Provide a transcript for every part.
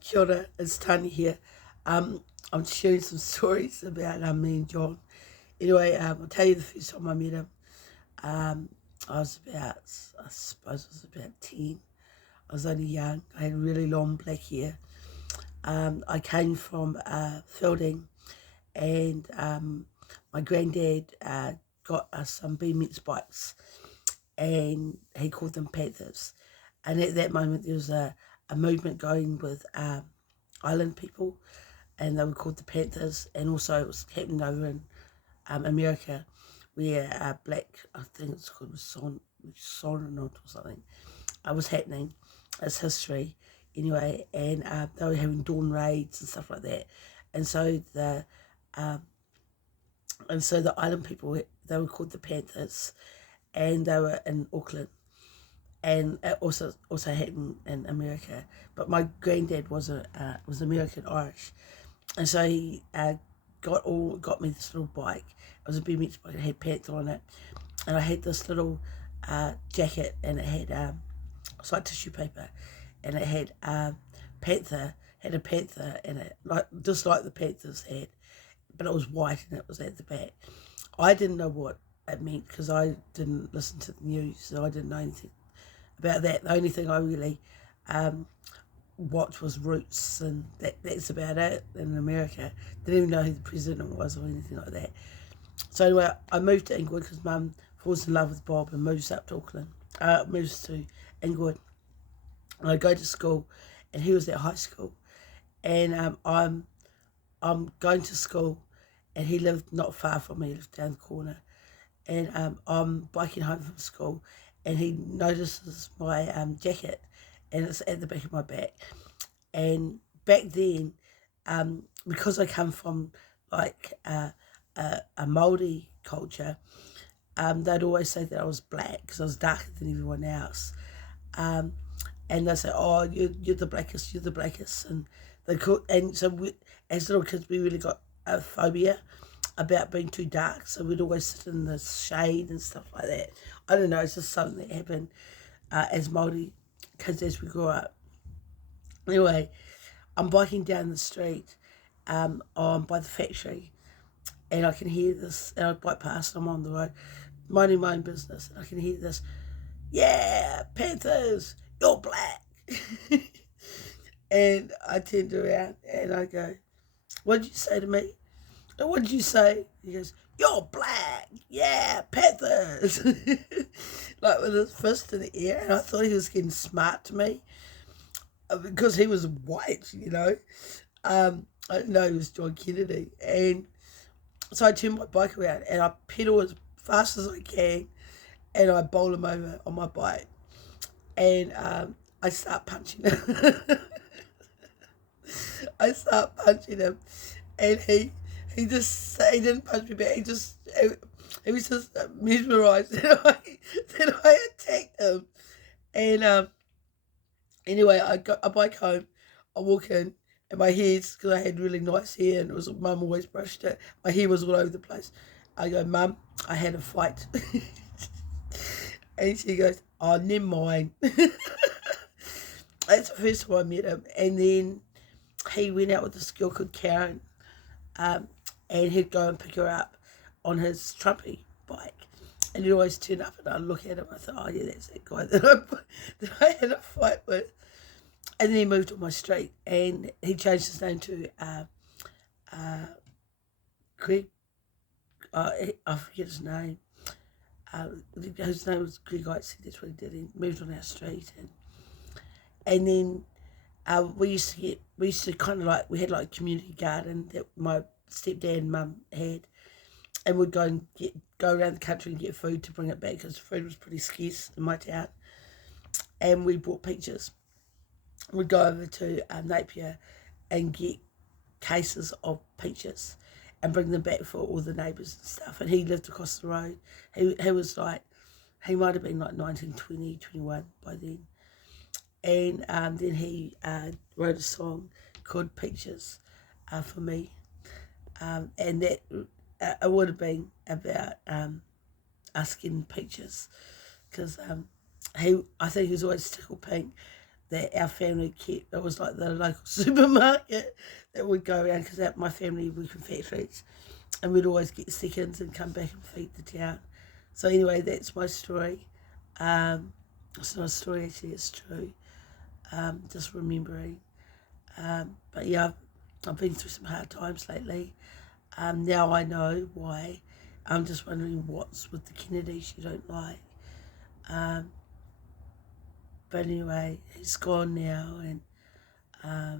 Kia ora, it's Tanya here. I'm sharing some stories about me and John. Anyway, I'll tell you the first time I met him. Um, I suppose I was about 10. I was only young. I had really long black hair. I came from Feilding, and my granddad got us some BMX bikes, and he called them Panthers. And at that moment, there was a movement going with island people, and they were called the Panthers. And also, it was happening over in America, where black, I think it's called Sononot or something, was happening. It's history anyway, and they were having dawn raids and stuff like that. And so um, the island people, they were called the Panthers, and they were in Auckland, and it also happened in America. But my granddad was American Irish, and so he got me this little bike. It was a BMX bike. It had Panther on it, and I had this little jacket, and it had it's like tissue paper, and it had Panther, had a panther in it, just like the Panthers had, but it was white and it was at the back. I didn't know what it meant because I didn't listen to the news, so I didn't know anything about that. The only thing I really watched was Roots, and that's about it in America. Didn't even know who the president was or anything like that. So anyway, I moved to Inglewood because Mum falls in love with Bob and moves up to Auckland, moves to Inglewood. And I go to school, and he was at high school, and I'm going to school, and he lived not far from me. He lived down the corner, and I'm biking home from school, and he notices my jacket, and it's at the back of my back. And back then, because I come from like a Māori culture, they'd always say that I was black because I was darker than everyone else. And they say, "Oh, you're the blackest, you're the blackest," and as little kids, we really got a phobia about being too dark, so we'd always sit in the shade and stuff like that. I don't know, it's just something that happened as Māori kids as we grew up. Anyway, I'm biking down the street on by the factory, and I can hear this, and I bike past, I'm on the road, minding my own business, and I can hear this, "Yeah, Panthers, you're black." And I turned around and I go, "What did you say to me?" "And what did you say?" He goes, "You're black, yeah, Panthers." Like with his fist in the air, and I thought he was getting smart to me because he was white, you know. I didn't know he was John Kenndey. And so I turned my bike around and I pedal as fast as I can, and I bowl him over on my bike, and I start punching him. I start punching him, and he didn't punch me back. He was just mesmerised that I attacked him. And anyway, I bike home. I walk in, and my hair's, because I had really nice hair, and it was, Mum always brushed it. My hair was all over the place. I go, "Mum, I had a fight." And she goes, "Oh, never mind." That's the first time I met him. And then he went out with this girl called Karen, and he'd go and pick her up on his Trumpy bike. And he'd always turn up, and I'd look at him. I thought, "Oh yeah, that's that guy that I had a fight with." And then he moved on my street, and he changed his name to Greg. I forget his name. His name was Greg Ites. That's what he did. He moved on our street, and then we used to kind of like, we had like a community garden that my stepdad and Mum had, and we'd go around the country and get food to bring it back because food was pretty scarce in my town, and we bought peaches. We'd go over to Napier and get cases of peaches and bring them back for all the neighbours and stuff. And he lived across the road. He was like, he might have been like 19, 20, 21 by then. And then he wrote a song called Peaches for me. And that it would have been about us getting peaches, because I think he was always tickled pink that our family kept. It was like the local supermarket that would go around, because my family worked in factories, and we'd always get seconds and come back and feed the town. So anyway, that's my story. It's not a story, actually, it's true. Just remembering. But yeah, I've been through some hard times lately. Now I know why. I'm just wondering what's with the Kennedys you don't like. But anyway, he's gone now, and I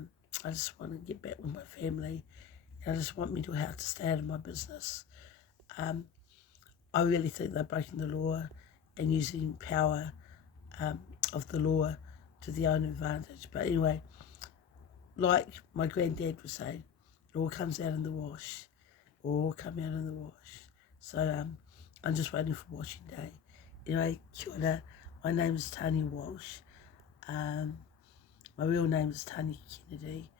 just want to get back with my family. I just want mental health to stay out of my business. I really think they're breaking the law and using power of the law to their own advantage. But anyway, like my granddad would say, it all comes out in the wash. It all come out in the wash. So I'm just waiting for washing day. Anyway, kia ora. My name is Tanya Walsh. My real name is Tanya Kenndey,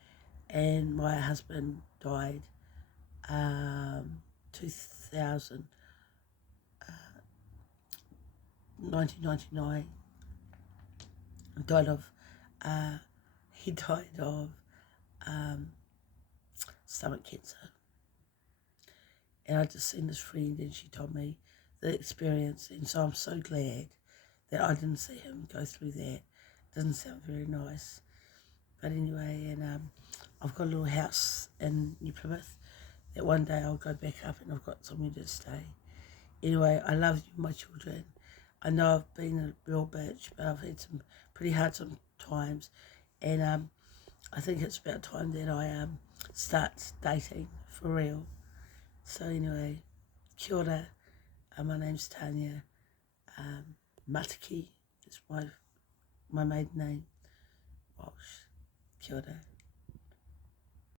and my husband died 1999. He died of stomach cancer. And I just seen his friend, and she told me the experience, and so I'm so glad that I didn't see him go through that. Doesn't sound very nice. But anyway, and I've got a little house in New Plymouth that one day I'll go back up, and I've got somewhere to stay. Anyway, I love you, my children. I know I've been a real bitch, but I've had some pretty hard times, and I think it's about time that I start dating for real. So anyway, kia ora. My name's Tanya. Mataki is my maiden name. Walsh. Kia ora.